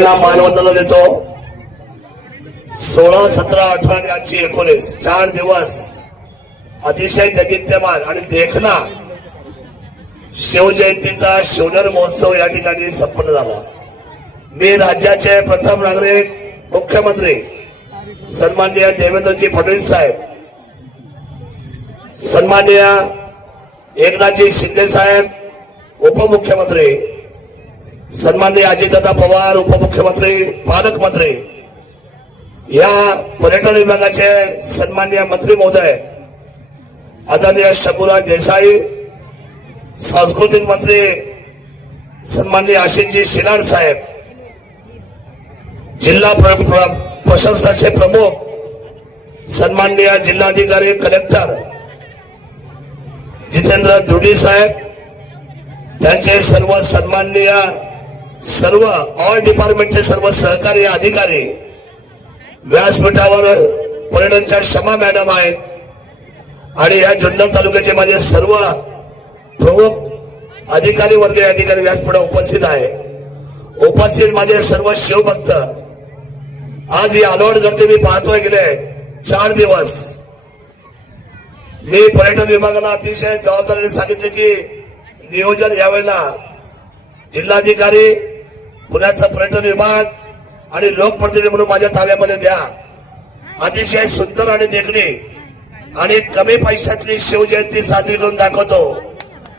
मानवंदना देतो. सोळा सतरा अठरा आणि आजची एकोणीस. चार दिवस अतिशय जगित्यमान आणि देखना शिवजयंतीचा शिवनर महोत्सव या ठिकाणी संपन्न झाला. मी राज्याचे प्रथम नागरिक मुख्यमंत्री सन्माननीय देवेंद्रजी फडणवीस साहेब सन्माननीय एकनाथजी शिंदे साहेब उपमुख्यमंत्री सन्माननीय अजितदादा पवार उपमुख्यमंत्री पालकमंत्री या पर्यटन विभागाचे सन्माननीय मंत्री महोदय आदरणीय शंभूराज देसाई सांस्कृतिक मंत्री सन्माननीय आशिषजी शिलाड साहेब जिल्हा प्र- प्रशासनाचे प्रमुख सन्माननीय जिल्हाधिकारी कलेक्टर जितेंद्र दुडी साहेब त्यांचे सर्व सन्माननीय सर्व ऑल डिपार्टमेंटचे सर्व सहकारी अधिकारी व्यासपीठावर पर्यटनच्या क्षमा मॅडम आहेत. आणि या जुन्नर तालुक्याचे माझे सर्व प्रमुख अधिकारी वर्ग या ठिकाणी व्यासपीठा उपस्थित आहे. उपस्थित माझे सर्व शिवभक्त. आज ही अलोट गर्दी मी पाहतोय गेले चार दिवस. मी पर्यटन विभागाला अतिशय जबाबदारीने सांगितले की नियोजन यावेळेला जिल्हाधिकारी पुण्याचा पर्यटन विभाग आणि लोकप्रतिनिधी म्हणून माझ्या ताब्यामध्ये द्या. अतिशय सुंदर आणि देखणी आणि कमी पैशातली शिवजयंती साजरी करून दाखवतो.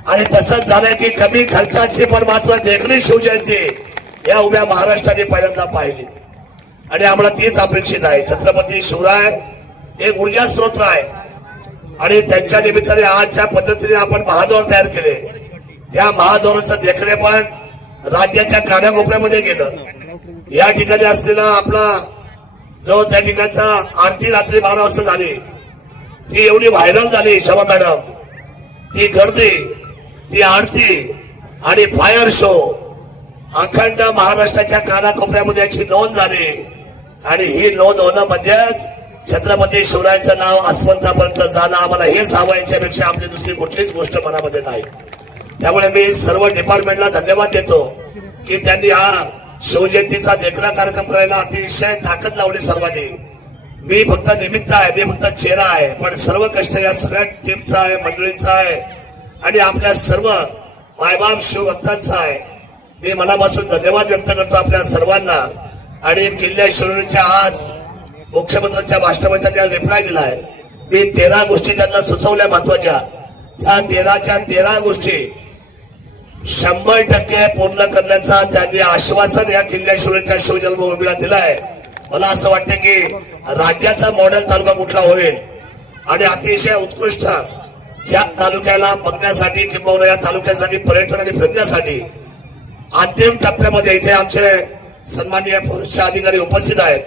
आणि तसंच झालंय की कमी खर्चाची पण मात्र देखणी शिवजयंती या उभ्या महाराष्ट्राने पहिल्यांदा पाहिली. आणि आम्हाला तीच अपेक्षित आहे. छत्रपती शिवराय एक ऊर्जा स्रोत आहे. आणि त्यांच्या निमित्ताने आज ज्या पद्धतीने आपण महादौर तयार केले. त्या महादौराचं देखणे पण राज्याच्या कानाकोपऱ्यामध्ये गेलं. या ठिकाणी असलेला आपला जो त्या ठिकाणचा आरती रात्री बारा वाजता झाली ती एवढी व्हायरल झाली शोभा मॅडम. ती गर्दी ती आरती आणि फायर शो अखंड महाराष्ट्राच्या कानाकोपऱ्यामध्ये याची नोंद झाली. आणि ही नोंद होणं म्हणजेच छत्रपती शिवरायांचं नाव आसवंतापर्यंत जाणं आम्हाला हेच हवं याच्यापेक्षा आपली दुसरी कुठलीच गोष्ट मनामध्ये नाही. त्यामुळे मी सर्व डिपार्टमेंटला धन्यवाद देतो की त्यांनी हा शिवजयंतीचा देखणा कार्यक्रम करायला अतिशय ताकद लावली सर्वांनी. मी फक्त निमित्त आहे मी फक्त चेहरा आहे पण सर्व कष्ट या सगळ्या टीमचा आहे मंडळींचा आहे आणि आपल्या सर्व मायबाप शिवभक्तांचा आहे. मी मनापासून धन्यवाद व्यक्त करतो आपल्या सर्वांना. आणि किल्ल्या शिवनेरीच्या आज मुख्यमंत्र्यांच्या भाषणामध्ये त्यांनी आज रिप्लाय दिलाय मी तेरा गोष्टी त्यांना सुचवल्या महत्त्वाच्या त्या तेराच्या तेरा गोष्टी शंभर टक्के पूर्ण करण्याचा त्यांनी आश्वासन या किल्ल्या शिवनेरीच्या शिवजन्मभूमीला दिलाय मला असं वाटतं की राज्याचा मॉडेल तालुका कुठला होईल? आणि अतिशय उत्कृष्ट ज्या तालुक्याला बघण्यासाठी किंवा या तालुक्यासाठी पर्यटन आणि फिरण्यासाठी अंतिम टप्प्यामध्ये इथे आमचे सन्माननीय पोलीसचे अधिकारी उपस्थित आहेत.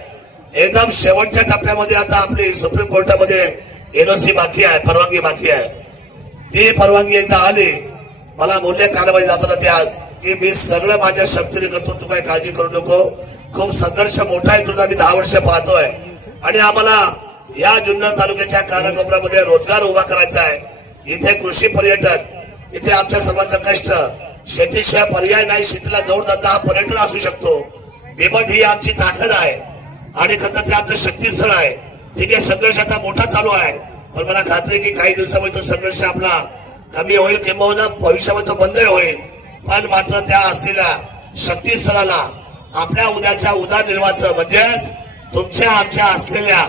एकदम शेवटच्या टप्प्यामध्ये आता आपली सुप्रीम कोर्टामध्ये एनओसी बाकी आहे परवानगी बाकी आहे. ती परवानगी एकदा आली मला मूल्य कानाबाई जाताना ते आज की मी सगळं माझ्या शक्तीने करतो तू काही काळजी करू नको. खूप संघर्ष मोठा आहे तुझा मी दहा वर्ष पाहतोय. आणि आम्हाला या जुन्नर तालुक्याच्या कानाकोपऱ्यामध्ये रोजगार उभा करायचा आहे. इथे कृषी पर्यटन इथे आमच्या सर्वांचं कष्ट. शेतीशिवाय पर्याय नाही शेतीला जोडधंदा हा पर्यटन असू शकतो. बिबट ही आमची ताकद आहे. आणि खरं ते आमचं शक्तीस्थळ आहे. ठीक आहे संघर्ष आता मोठा चालू आहे. पण मला खात्री की काही दिवसामध्ये तो संघर्ष आपला कमी होईल किंबहुना भविष्यामध्ये बंदही होईल. पण मात्र त्या असलेल्या शक्तीस्थळाला आपल्या उद्याच्या उदरनिर्वाहाचं म्हणजेच तुमच्या आमच्या असलेल्या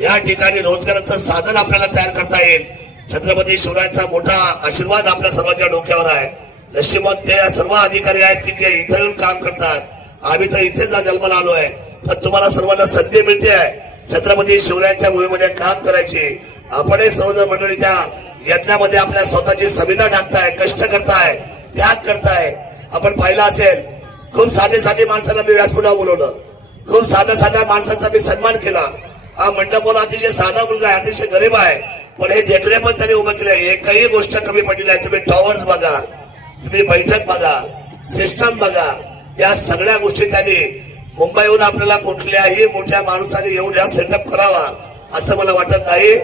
या ठिकाणी रोजगाराचं साधन आपल्याला तयार करता येईल. छत्रपती शिवरायांचा मोठा आशीर्वाद आपल्या सर्वांच्या डोक्यावर आहे. नशिबात ते सर्व अधिकारी आहेत की जे इथे येऊन काम करतात. आम्ही तर इथेच जन्माला आलो आहे. पण तुम्हाला सर्वांना संधी मिळते आहे. छत्रपती शिवरायांच्या भूमीमध्ये काम करायची. आपणही सर्वजण मंडळी त्या यज्ञामध्ये आपल्या स्वतःची संविधा टाकताय कष्ट करताय त्याग करताय. आपण पाहिलं असेल खूप साधे साधे माणसांना मी व्यासपीठावर बोलवलं. खूप साध्या साध्या माणसांचा मी सन्मान केला. हा मंडपवाला अतिशय साधा मुलगा आहे अतिशय गरीब आहे. पण हे देखणे पण त्यांनी उभं केलं एकही गोष्ट कमी पडलेली आहे तुम्ही टॉवर्स बघा तुम्ही बैठक बघा सिस्टम बघा. या सगळ्या गोष्टी त्यांनी मुंबईहून आपल्याला कुठल्याही मोठ्या माणसाने एवढ्या सेटअप करावा असं मला वाटत नाही.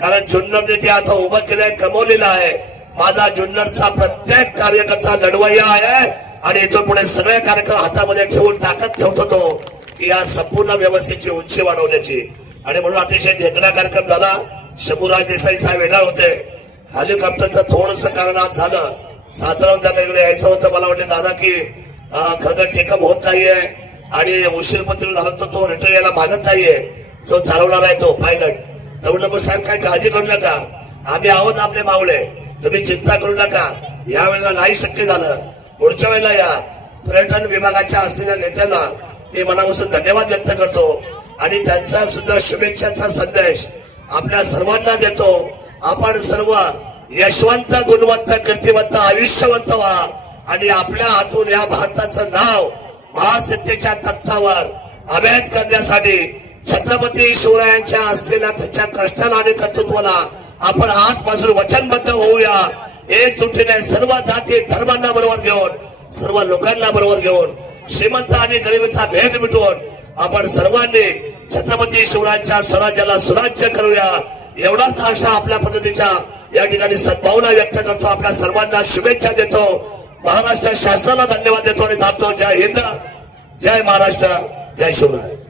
कारण जुन्नरने ते आता उभं केलंय कमवलेलं आहे. माझा जुन्नरचा प्रत्येक कार्यकर्ता लढवय्या आहे आणि इथून पुढे सगळे कार्यक्रम हातामध्ये ठेवून ताकद ठेवतो तो की या संपूर्ण व्यवस्थेची उंची वाढवण्याची. आणि म्हणून अतिशय देखणा कार्यक्रम झाला. शंभूराज देसाई साहेब येणार होते. हेलिकॉप्टरचं थोडस कारण आज झालं. साधारण त्यांना इकडे यायचं होतं. मला वाटलं दादा की खरं तर टेकअप होत नाहीये आणि उशीर पत्र झाला तर तो रिटर्न यायला मागत नाहीये. जो चालवणार आहे तो पायलट तर म्हणलं साहेब काय काळजी करू नका. आम्ही आहोत आपले मावळे. तुम्ही चिंता करू नका. या वेळेला नाही शक्य झालं. पुढच्या वेळेला या. पर्यटन विभागाच्या असलेल्या नेत्यांना मी मनापासून धन्यवाद व्यक्त करतो आणि त्यांचा सुद्धा शुभेच्छाचा संदेश आपल्या सर्वांना देतो. आपण सर्व यशवंत गुणवंत कीर्तिवंत आयुष्यवंत व्हा आणि आपल्या हातून या भारताचं नाव महासत्तेच्या तख्तावर अभेद करण्यासाठी छत्रपती शिवरायांच्या असलेल्या त्यांच्या कष्टाला आणि कर्तृत्वाला आपण आजपासून वचनबद्ध होऊया. एकजुटीने सर्व जाती धर्मांना बरोबर घेऊन सर्व लोकांना बरोबर घेऊन श्रीमंत आणि गरिबीचा भेद मिटवून आपण सर्वांनी छत्रपती शिवरायांच्या स्वराज्याला सुराज्य करूया. एवढाच आशा आपल्या पद्धतीच्या या ठिकाणी सद्भावना व्यक्त करतो. आपल्या सर्वांना शुभेच्छा देतो. महाराष्ट्र शासनाला धन्यवाद देतो आणि थांबतो. जय हिंद. जय महाराष्ट्र. जय शिवराय.